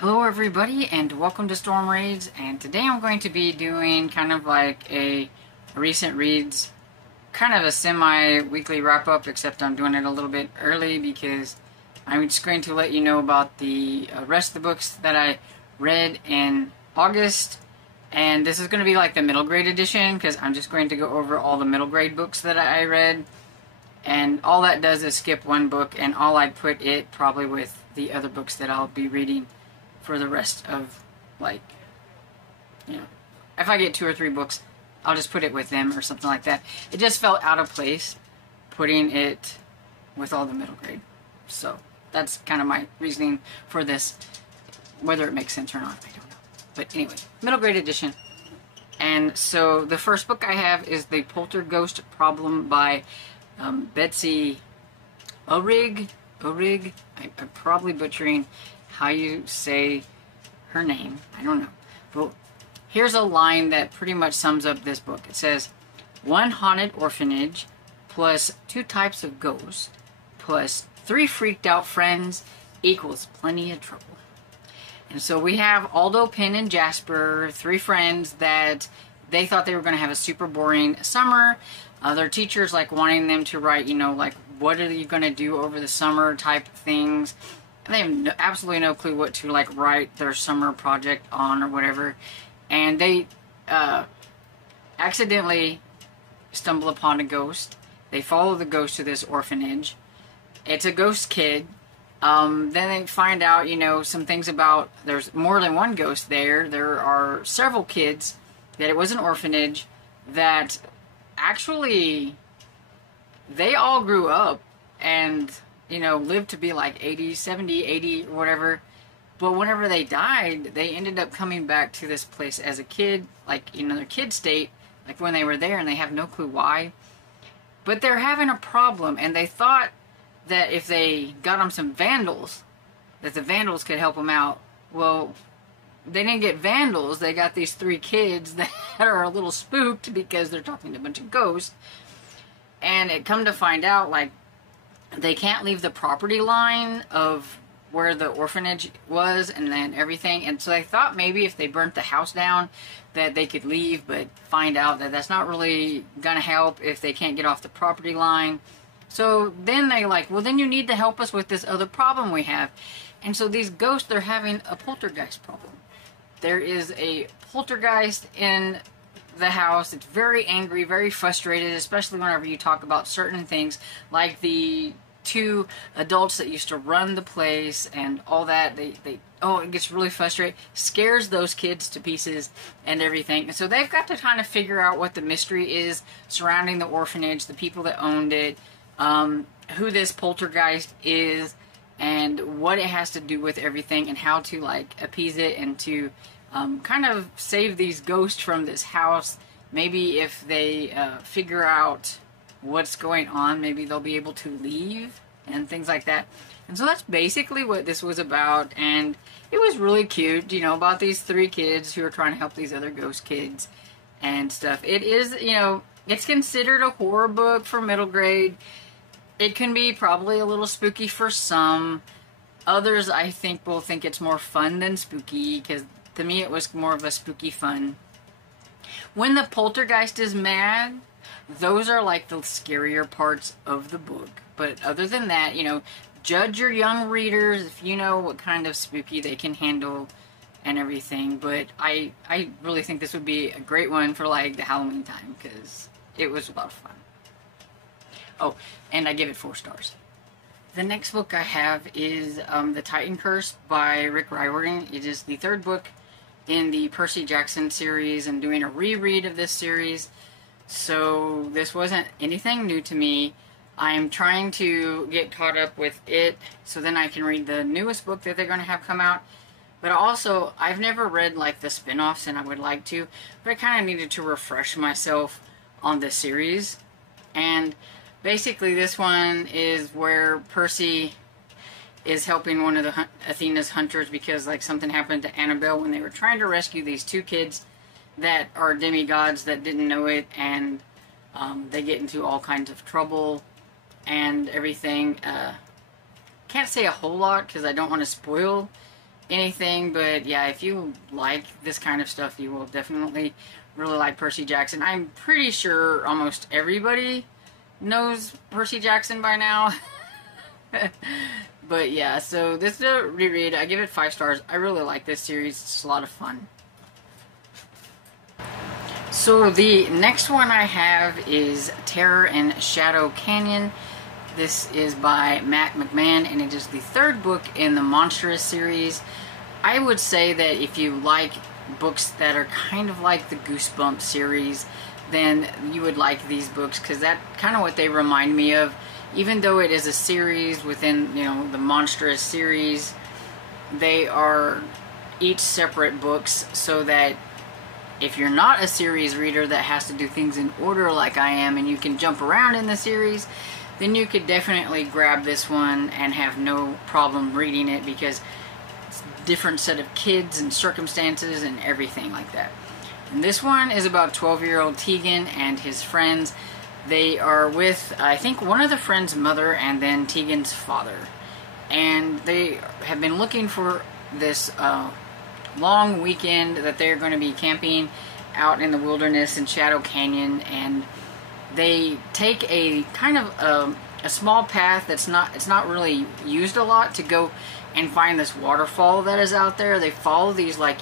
Hello everybody and welcome to Storm Raids, and today I'm going to be doing kind of like a recent reads, kind of a semi-weekly wrap-up, except I'm doing it a little bit early because I'm just going to let you know about the rest of the books that I read in August. And this is going to be like the middle grade edition because I'm just going to go over all the middle grade books that I read. And all that does is skip one book, and all I put it probably with the other books that I'll be reading for the rest of, like, if I get 2 or 3 books, I'll just put it with them or something like that. It just felt out of place putting it with all the middle grade. So that's kind of my reasoning for this. Whether it makes sense or not, I don't know. But anyway, middle grade edition. And so the first book I have is The Poltergeist Problem by Betsy Ulrich. I'm probably butchering how you say her name. I don't know. But here's a line that pretty much sums up this book. It says, 1 haunted orphanage plus 2 types of ghosts plus 3 freaked out friends equals plenty of trouble. And so we have Aldo, Penn, and Jasper, 3 friends that they thought they were going to have a super boring summer. Their teachers like wanting them to write, like, what are you going to do over the summer type of things. And they have absolutely no clue what to, like, write their summer project on or whatever. And they accidentally stumble upon a ghost. They follow the ghost to this orphanage. It's a ghost kid. Then they find out, some things about, there's more than one ghost there. There are several kids, that it was an orphanage, that actually, they all grew up and, lived to be like 80, 70, 80, or whatever. But whenever they died, they ended up coming back to this place as a kid, like, their kid state, like when they were there, and they have no clue why. But they're having a problem, and they thought that if they got them some vandals, that the vandals could help them out. Well, they didn't get vandals. They got these 3 kids that are a little spooked because they're talking to a bunch of ghosts. And it come to find out, like, they can't leave the property line of where the orphanage was and then everything. And so they thought maybe if they burnt the house down that they could leave, but find out that that's not really gonna help if they can't get off the property line. So then they like, well, then you need to help us with this other problem we have. And so these ghosts, they're having a poltergeist problem. There is a poltergeist in the house. It's very angry, very frustrated, especially whenever you talk about certain things, like the 2 adults that used to run the place and all that. It gets really frustrated, scares those kids to pieces and everything. And so they've got to kind of figure out what the mystery is surrounding the orphanage, the people that owned it, who this poltergeist is, and what it has to do with everything, and how to, like, appease it and to kind of save these ghosts from this house. Maybe if they figure out what's going on, maybe they'll be able to leave and things like that. And so that's basically what this was about, and it was really cute, about these 3 kids who are trying to help these other ghost kids and stuff. It is, it's considered a horror book for middle grade. It can be probably a little spooky for some. Others, I think, will think it's more fun than spooky, because to me it was more of a spooky fun. When the poltergeist is mad, those are like the scarier parts of the book. But other than that, judge your young readers if you know what kind of spooky they can handle and everything. But I really think this would be a great one for, like, the Halloween time, because it was a lot of fun. Oh, and I give it 4 stars. The next book I have is The Titan Curse by Rick Riordan. It is the 3rd book in the Percy Jackson series, and doing a reread of this series. So this wasn't anything new to me. I'm trying to get caught up with it so then I can read the newest book that they're going to have come out. But also, I've never read, like, the spin-offs, and I would like to, but I kind of needed to refresh myself on this series. And basically, this one is where Percy is helping one of the Athena's hunters because, like, something happened to Annabelle when they were trying to rescue these 2 kids that are demigods that didn't know it, and they get into all kinds of trouble and everything. Can't say a whole lot because I don't want to spoil anything, but yeah, if you like this kind of stuff, you will definitely really like Percy Jackson. I'm pretty sure almost everybody knows Percy Jackson by now. But yeah, so this is a reread. I give it 5 stars. I really like this series. It's a lot of fun. So the next one I have is Terror in Shadow Canyon. This is by McMillan, and it is the 3rd book in the Monstrous series. I would say that if you like books that are kind of like the Goosebumps series, then you would like these books, because that's kind of what they remind me of. Even though it is a series within, you know, the Monstrous series, they are each separate books, so that if you're not a series reader that has to do things in order like I am, and you can jump around in the series, then you could definitely grab this one and have no problem reading it, because it's a different set of kids and circumstances and everything like that. And this one is about 12-year-old Tegan and his friends. They are with, I think, one of the friends' mother and then Tegan's father. And they have been looking for this long weekend that they're going to be camping out in the wilderness in Shadow Canyon, and they take a kind of a small path that's not really used a lot to go and find this waterfall that is out there. They follow these like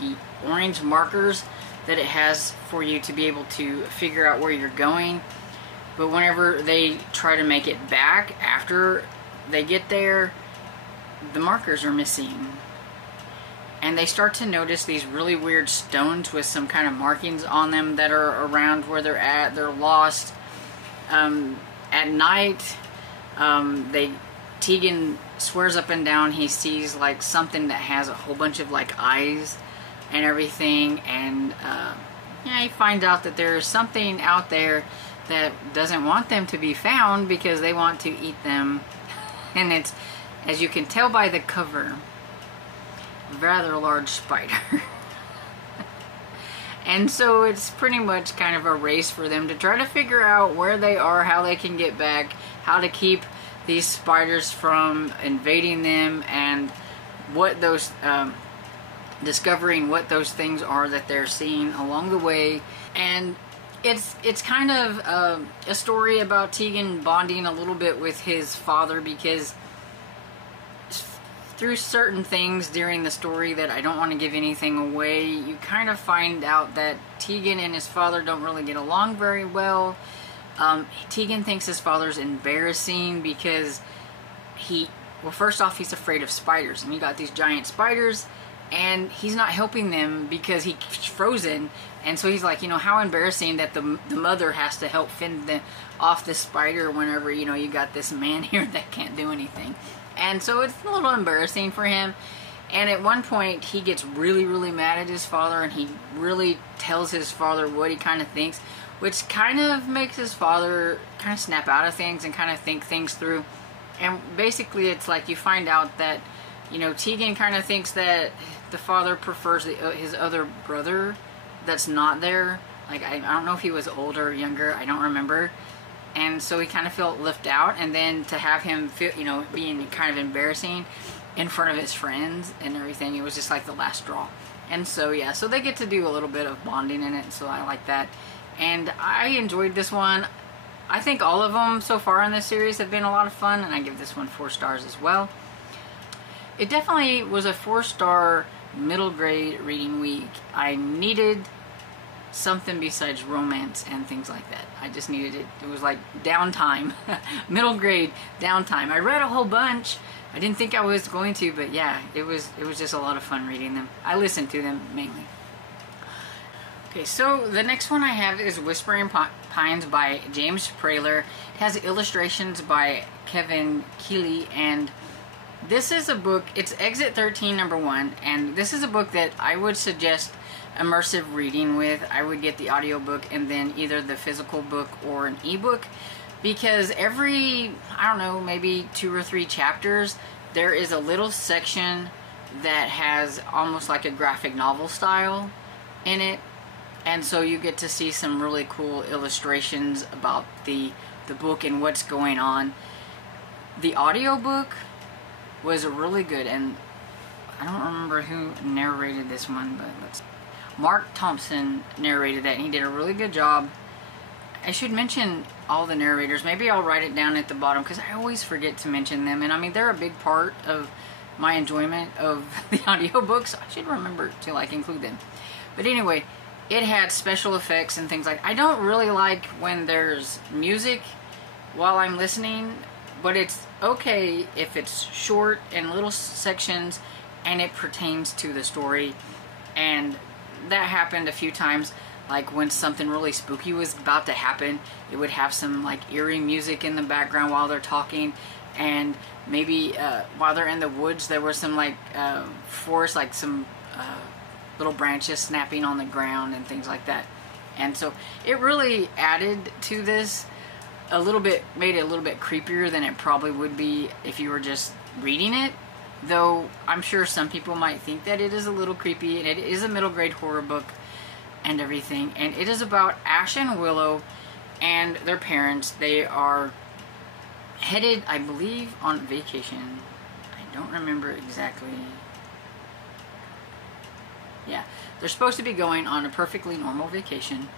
orange markers that it has for you to be able to figure out where you're going. But whenever they try to make it back after they get there, the markers are missing. And they start to notice these really weird stones with some kind of markings on them that are around where they're at. They're lost. At night, Tegan swears up and down he sees like something that has a whole bunch of like eyes and everything. And yeah, he finds out that there's something out there that doesn't want them to be found because they want to eat them. And it's, as you can tell by the cover, a rather large spider. And so it's pretty much kind of a race for them to try to figure out where they are, how they can get back, how to keep these spiders from invading them, and what those discovering what those things are that they're seeing along the way. And it's kind of a story about Tegan bonding a little bit with his father, because through certain things during the story that I don't want to give anything away, you kind of find out that Tegan and his father don't really get along very well. Tegan thinks his father's embarrassing because well, first off, he's afraid of spiders, and you got these giant spiders, and he's not helping them because he's frozen. And so he's like, you know, how embarrassing that the mother has to help fend off the spider whenever, you know, you got this man here that can't do anything. And so it's a little embarrassing for him. And at one point, he gets really, really mad at his father, and he really tells his father what he kind of thinks, which kind of makes his father kind of snap out of things and kind of think things through. And basically, it's like you find out that, you know, Tegan kind of thinks that the father prefers his other brother that's not there. Like, I don't know if he was older or younger, I don't remember. And so he kind of felt left out, and then to have him feel, you know, being kind of embarrassing in front of his friends and everything, it was just like the last straw. And so, yeah, so they get to do a little bit of bonding in it, so I like that. And I enjoyed this one. I think all of them so far in this series have been a lot of fun, and I give this one 4 stars as well. It definitely was a 4-star middle grade reading week. I needed something besides romance and things like that. I just needed it. It was like downtime. Middle grade downtime. I read a whole bunch. I didn't think I was going to, but yeah, it was just a lot of fun reading them. I listened to them mainly. Okay, so the next one I have is Whispering Pines by James Praler. It has illustrations by Kevin Keeley, and this is a book, it's Exit 13 #1, and this is a book that I would suggest immersive reading with. I would get the audiobook and then either the physical book or an ebook, because every, I don't know, maybe 2 or 3 chapters, there is a little section that has almost like a graphic novel style in it. And so you get to see some really cool illustrations about the book and what's going on. The audiobook was really good, and I don't remember who narrated this one, but Mark Thompson narrated that, and he did a really good job. I should mention all the narrators. Maybe I'll write it down at the bottom, because I always forget to mention them. And I mean, they're a big part of my enjoyment of the audiobooks. I should remember to like include them. But anyway, it had special effects and things like. I don't really like when there's music while I'm listening, but it's okay if it's short and little sections and it pertains to the story. And that happened a few times. Like when something really spooky was about to happen, it would have some like eerie music in the background while they're talking. And maybe while they're in the woods, there was some like forest, like some little branches snapping on the ground and things like that. And so it really added to this a little bit, made it a little bit creepier than it probably would be if you were just reading it. Though I'm sure some people might think that it is a little creepy, and it is a middle grade horror book and everything. And it is about Ash and Willow and their parents. They are headed, I believe, on vacation. I don't remember exactly. Yeah, they're supposed to be going on a perfectly normal vacation.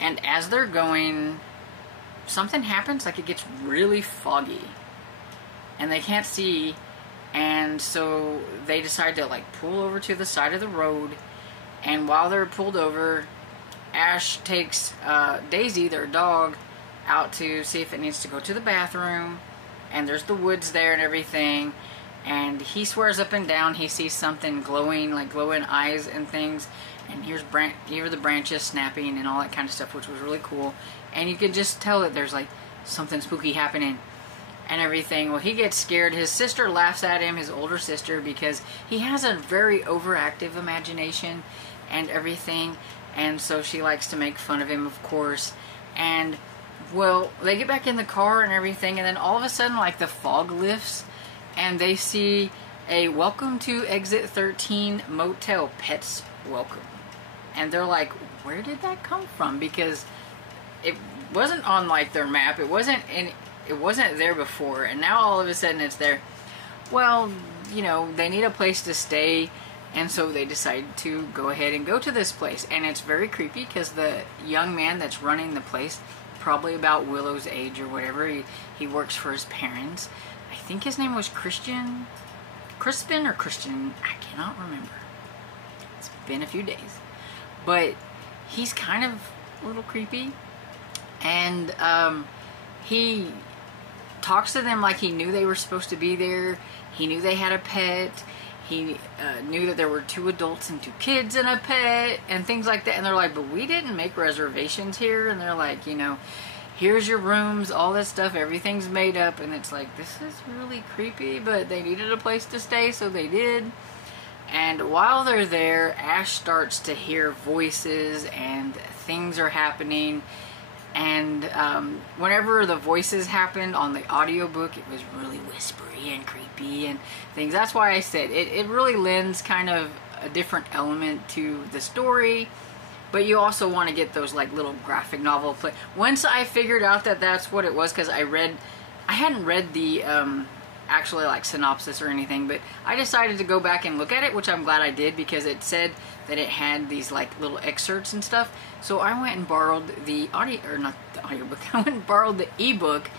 And as they're going, something happens, like it gets really foggy. And they can't see. And so they decide to like pull over to the side of the road. And while they're pulled over, Ash takes Daisy, their dog, out to see if it needs to go to the bathroom. And there's the woods there and everything. And he swears up and down he sees something glowing, like glowing eyes and things. And here are the branches snapping and all that kind of stuff, which was really cool. And you could just tell that there's like something spooky happening and everything. Well, he gets scared. His sister laughs at him, his older sister, because he has a very overactive imagination and everything. And so she likes to make fun of him, of course. And, well, they get back in the car and everything, and then all of a sudden, like, the fog lifts, and they see a "Welcome to Exit 13 Motel, Pets Welcome." And they're like, where did that come from? Because it wasn't on, like, their map. It wasn't there before, and now all of a sudden it's there. Well, you know, they need a place to stay, and so they decide to go ahead and go to this place. And it's very creepy because the young man that's running the place, probably about Willow's age or whatever, he works for his parents. I think his name was Crispin or Christian, I cannot remember. It's been a few days. But he's kind of a little creepy. And he talks to them like he knew they were supposed to be there. He knew they had a pet. He knew that there were 2 adults and 2 kids and a pet and things like that. And they're like, but we didn't make reservations here. And they're like, you know, here's your rooms, all this stuff, everything's made up. And it's like, this is really creepy, but they needed a place to stay, so they did. And while they're there, Ash starts to hear voices and things are happening. And whenever the voices happened on the audiobook, it was really whispery and creepy and things. That's why I said it really lends kind of a different element to the story. But you also want to get those like little graphic novel play. Once I figured out that that's what it was, because I hadn't read the actually like synopsis or anything, but I decided to go back and look at it, which I'm glad I did, because it said that it had these like little excerpts and stuff. So I went and borrowed the audiobook. I went and borrowed the ebook,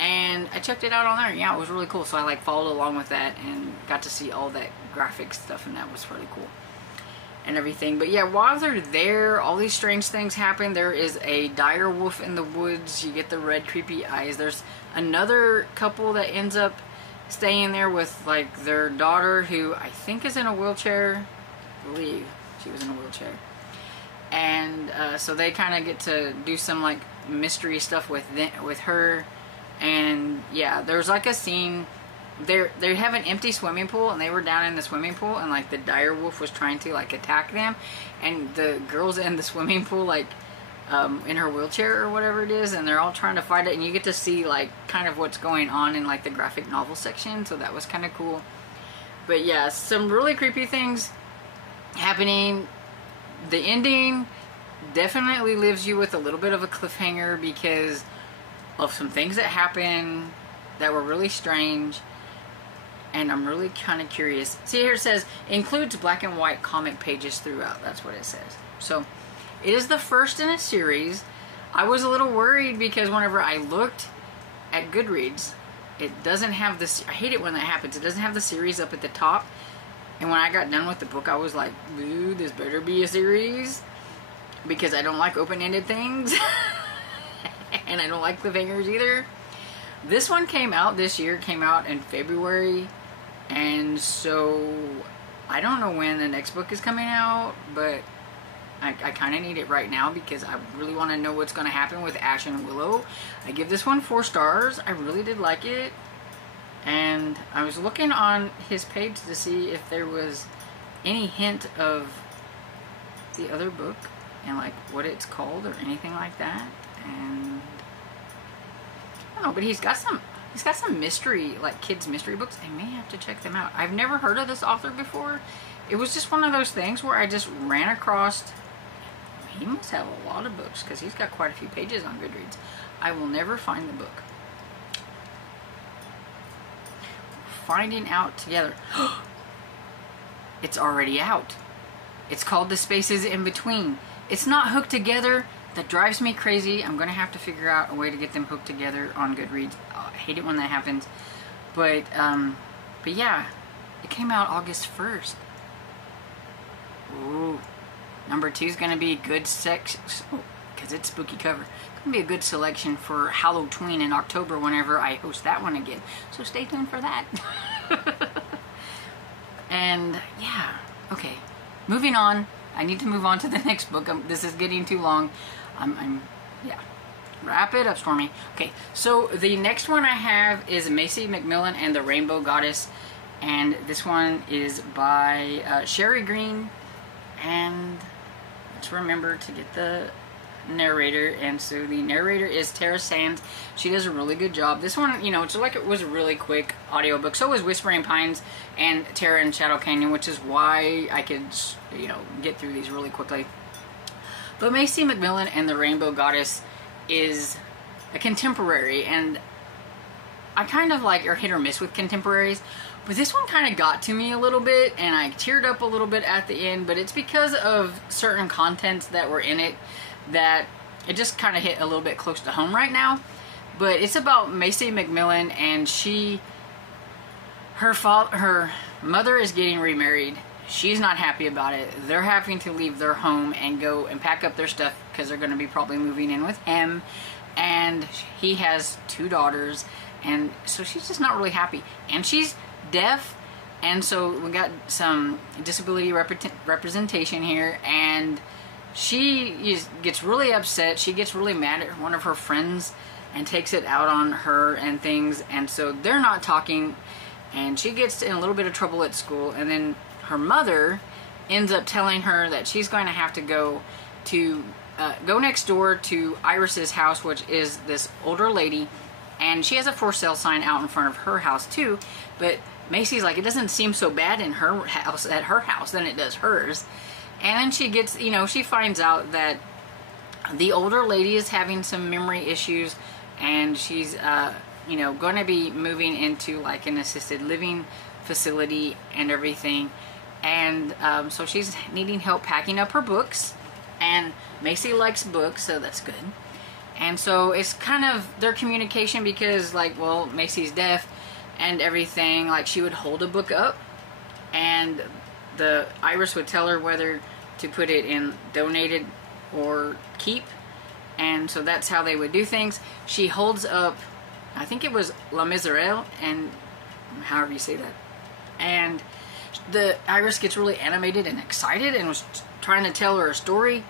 and I checked it out on there. Yeah, it was really cool. So I like followed along with that and got to see all that graphic stuff, and that was really cool and everything. But yeah, while they're there, all these strange things happen. There is a dire wolf in the woods. You get the red creepy eyes. There's another couple that ends up staying there with like their daughter, who I think is in a wheelchair. I believe she was in a wheelchair. And so they kind of get to do some like mystery stuff with her. And yeah, there's like a scene. They have an empty swimming pool, and they were down in the swimming pool, and like the dire wolf was trying to like attack them, and the girl's in the swimming pool like in her wheelchair or whatever it is, and they're all trying to fight it, and you get to see like kind of what's going on in like the graphic novel section. So that was kind of cool. But yeah, some really creepy things happening. The ending definitely leaves you with a little bit of a cliffhanger because of some things that happened that were really strange. and I'm really kind of curious. See, here it says, includes black and white comic pages throughout. That's what it says. So, it is the first in a series. I was a little worried because whenever I looked at Goodreads, it doesn't have this. I hate it when that happens. It doesn't have the series up at the top. And when I got done with the book, I was like, "Ooh, this better be a series," because I don't like open-ended things, and I don't like cliffhangers either. This one came out this year. Came out in February, and so I don't know when the next book is coming out, but I kind of need it right now because I really want to know what's going to happen with Ash and Willow. I give this one 4 stars. I really did like it. And I was looking on his page to see if there was any hint of the other book and like what it's called or anything like that. And I don't know, but he's got some mystery, like kids mystery books. I may have to check them out. I've never heard of this author before. It was just one of those things where I just ran across. He must have a lot of books because he's got quite a few pages on Goodreads. I will never find the book. Finding Out Together. It's already out. It's called The Spaces in Between. It's not hooked together. That drives me crazy. I'm going to have to figure out a way to get them hooked together on Goodreads. I hate it when that happens. But yeah, it came out August 1st. Ooh. Number 2 is going to be good because it's spooky cover. It's going to be a good selection for Halloween in October whenever I host that one again. So stay tuned for that. And yeah, okay. Moving on. I need to move on to the next book. This is getting too long. Yeah. Wrap it up, Stormy. Okay, so the next one I have is Macy, McMillan, and the Rainbow Goddess. And this one is by Sherry Green. And let's remember to get the narrator. And so the narrator is Tara Sands. She does a really good job. This one, you know, it's like it was a really quick audiobook. So was Whispering Pines and Terror in Shadow Canyon, which is why I could, you know, get through these really quickly. But Macy McMillan and the Rainbow Goddess is a contemporary, and I kind of like are hit or miss with contemporaries. But this one kind of got to me a little bit, and I teared up a little bit at the end, but it's because of certain contents that were in it that it just kind of hit a little bit close to home right now. But it's about Macy McMillan, and her mother is getting remarried. She's not happy about it. They're having to leave their home and go and pack up their stuff because they're going to be probably moving in with him. And he has 2 daughters, and so she's just not really happy. And she's deaf, and so we got some disability representation here, and she gets really upset. She gets really mad at one of her friends and takes it out on her and things, and so they're not talking, and she gets in a little bit of trouble at school. And then her mother ends up telling her that she's going to have to go next door to Iris's house, which is this older lady, and she has a for sale sign out in front of her house too. But Macy's like, it doesn't seem so bad in her house, at her house, than it does hers. And then she gets, you know, she finds out that the older lady is having some memory issues, and she's, you know, going to be moving into like an assisted living facility and everything. And so she's needing help packing up her books, and Macy likes books, so that's good. And so it's kind of their communication, because like, well, Macy's deaf and everything, like she would hold a book up and the Iris would tell her whether to put it in donated or keep, and so that's how they would do things. She holds up, I think it was La Miserere, and however you say that, and the Iris gets really animated and excited and was trying to tell her a story.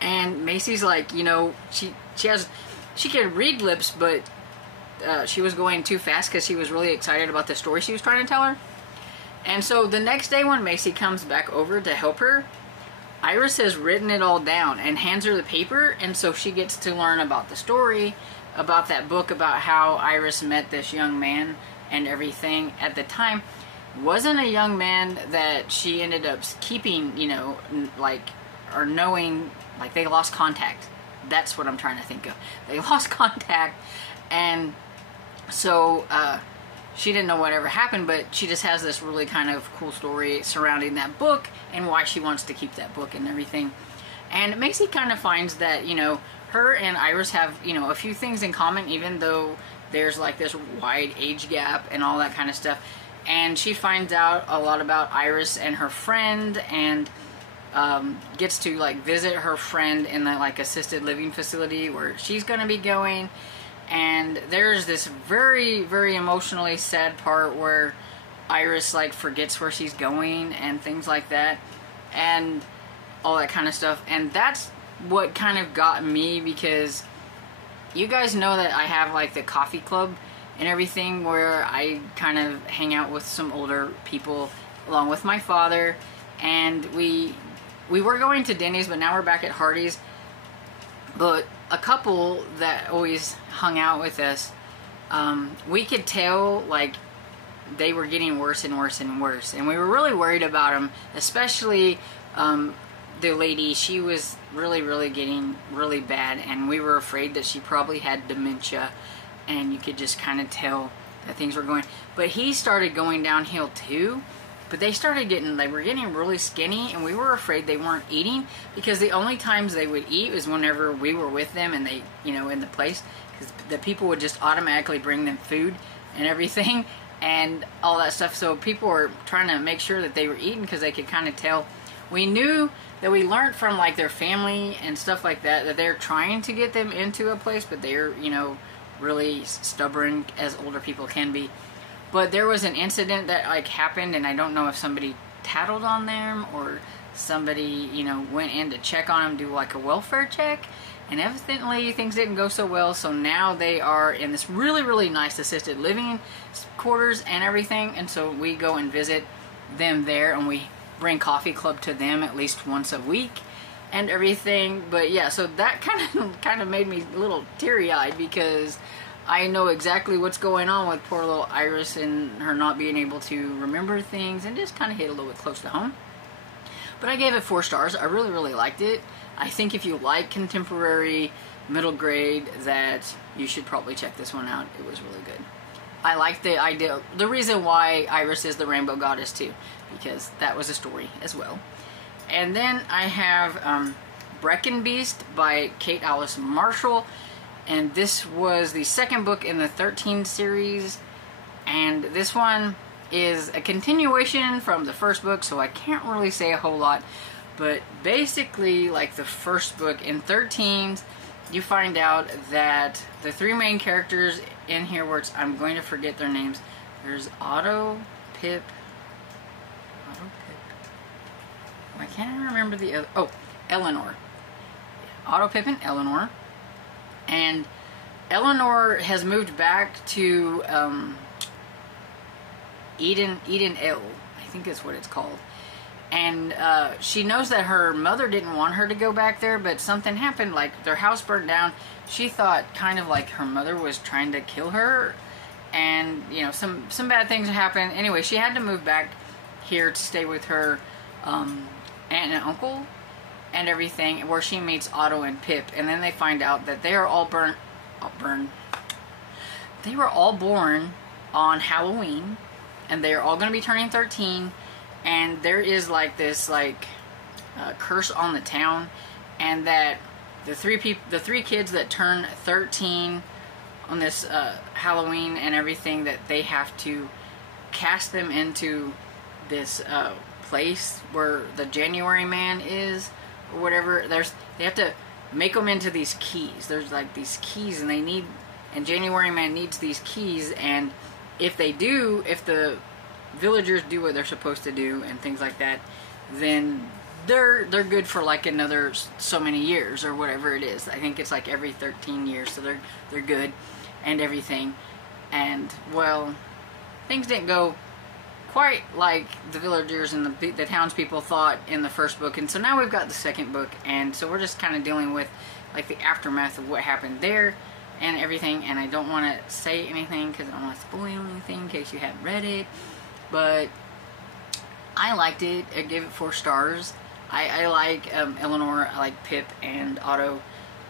And Macy's like, you know, she could read lips, but she was going too fast because she was really excited about the story she was trying to tell her. And so the next day when Macy comes back over to help her, Iris has written it all down and hands her the paper, and so she gets to learn about the story, about that book, about how Iris met this young man and everything. At the time, wasn't a young man that she ended up keeping, you know, like, or knowing, like they lost contact. That's what I'm trying to think of. They lost contact, and so she didn't know whatever happened, but she just has this really kind of cool story surrounding that book and why she wants to keep that book and everything. And Macy kind of finds that, you know, her and Iris have, you know, a few things in common, even though there's like this wide age gap and all that kind of stuff. And she finds out a lot about Iris and her friend, and gets to like visit her friend in the like assisted living facility where she's going to be going. And there's this very, very emotionally sad part where Iris like forgets where she's going and things like that and all that kind of stuff. And that's what kind of got me, because you guys know that I have like the coffee club and everything where I kind of hang out with some older people along with my father. And we were going to Denny's, but now we're back at Hardee's. But a couple that always hung out with us, we could tell like they were getting worse and worse and worse, and we were really worried about them, especially the lady. She was really getting really bad, and we were afraid that she probably had dementia, and you could just kind of tell that things were going. But he started going downhill too. But they were getting really skinny, and we were afraid they weren't eating, because the only times they would eat was whenever we were with them and they, you know, in the place, because the people would just automatically bring them food and everything and all that stuff. So people were trying to make sure that they were eating, because they could kind of tell. We knew that we learned from like their family and stuff like that, that they're trying to get them into a place, but they're, you know, really stubborn, as older people can be. But there was an incident that like happened, and I don't know if somebody tattled on them or somebody, you know, went in to check on them, do like a welfare check, and evidently things didn't go so well. So now they are in this really nice assisted living quarters and everything. And so we go and visit them there, and we bring coffee club to them at least once a week and everything. But yeah, so that kind of made me a little teary-eyed, because I know exactly what's going on with poor little Iris and her not being able to remember things, and just kind of hit a little bit close to home. But I gave it 4 stars. I really liked it. I think if you like contemporary middle grade, that you should probably check this one out. It was really good. I like the idea, the reason why Iris is the rainbow goddess too, because that was a story as well. And then I have Brecken Beast by Kate Alice Marshall. And this was the second book in the 13 series, and this one is a continuation from the first book, so I can't really say a whole lot. But basically, like the first book in 13, you find out that the 3 main characters in here, which I'm going to forget their names. There's Otto, Pip. Why can't I remember the other? Oh, Eleanor. Otto, Pip, and Eleanor. And Eleanor has moved back to Eden Ill, I think is what it's called. And she knows that her mother didn't want her to go back there, but something happened, like their house burned down. She thought kind of like her mother was trying to kill her, and you know, some bad things happened. Anyway, she had to move back here to stay with her aunt and uncle and everything, where she meets Otto and Pip. And then they find out that they are all they were all born on Halloween, and they are all going to be turning 13, and there is like this like curse on the town, and that the three kids that turn 13 on this Halloween and everything, that they have to cast them into this place where the January man is, or whatever. They have to make them into these keys. There's like these keys, and January man needs these keys, and if the villagers do what they're supposed to do and things like that, then they're good for like another so many years or whatever it is. I think it's like every 13 years, so they're good and everything. And well, things didn't go quite like the villagers and the townspeople thought in the first book, and so now we've got the second book, and so we're just kind of dealing with like the aftermath of what happened there and everything. And I don't want to say anything because I don't want to spoil anything in case you haven't read it, but I liked it. I gave it 4 stars. I like Eleanor, I like Pip and Otto.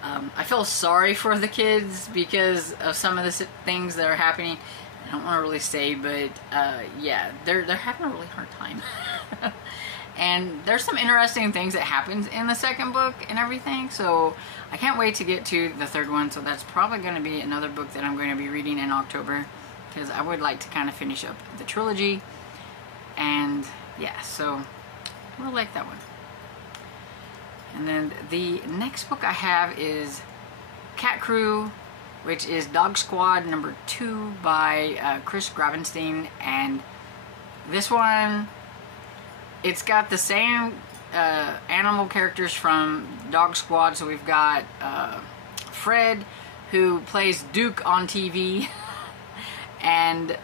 I feel sorry for the kids because of some of the things that are happening. I don't want to really say, but yeah, they're having a really hard time. And there's some interesting things that happens in the second book and everything, so I can't wait to get to the third one. So that's probably going to be another book that I'm going to be reading in October, because I would like to kind of finish up the trilogy. And yeah, so I really like that one. And then the next book I have is Cat Crew, which is Dog Squad number 2 by Chris Gravenstein. And this one, it's got the same animal characters from Dog Squad. So we've got Fred, who plays Duke on TV. And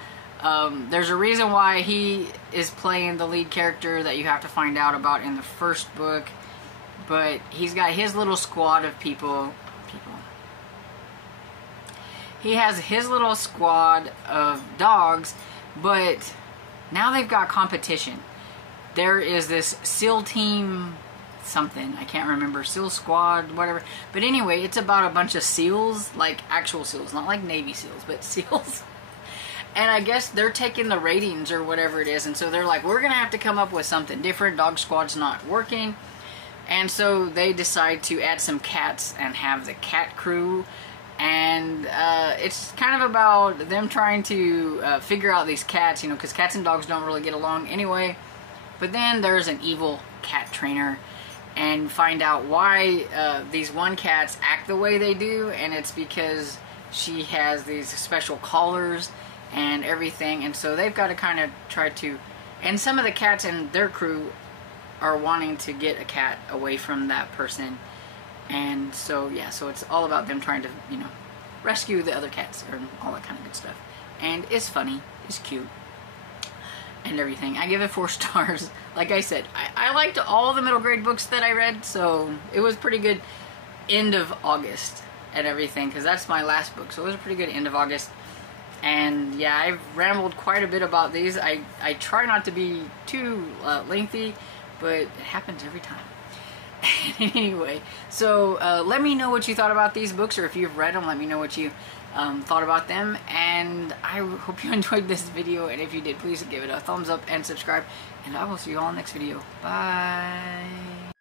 there's a reason why he is playing the lead character that you have to find out about in the first book. But he's got his little squad of people. He has his little squad of dogs, but now they've got competition. There is this SEAL team something, I can't remember, SEAL squad, whatever. But anyway, it's about a bunch of SEALs, like actual SEALs, not like Navy SEAls, but SEALs. And I guess they're taking the ratings or whatever it is, and so they're like, we're going to have to come up with something different. Dog Squad's not working. And so they decide to add some cats and have the Cat Crew. And it's kind of about them trying to figure out these cats, you know, because cats and dogs don't really get along anyway. But then there's an evil cat trainer, and find out why these one cats act the way they do. And it's because she has these special collars and everything. And so they've got to kind of try to... And some of the cats and their crew are wanting to get a cat away from that person. And so, yeah, so it's all about them trying to, you know, rescue the other cats and all that kind of good stuff. And it's funny, it's cute, and everything. I give it 4 stars. Like I said, I liked all the middle grade books that I read, so it was pretty good end of August and everything, because that's my last book, so it was a pretty good end of August. And yeah, I've rambled quite a bit about these. I try not to be too lengthy, but it happens every time. Anyway, so let me know what you thought about these books, or if you've read them, let me know what you thought about them. And I hope you enjoyed this video, and if you did, please give it a thumbs up and subscribe, and I will see you all in the next video. Bye.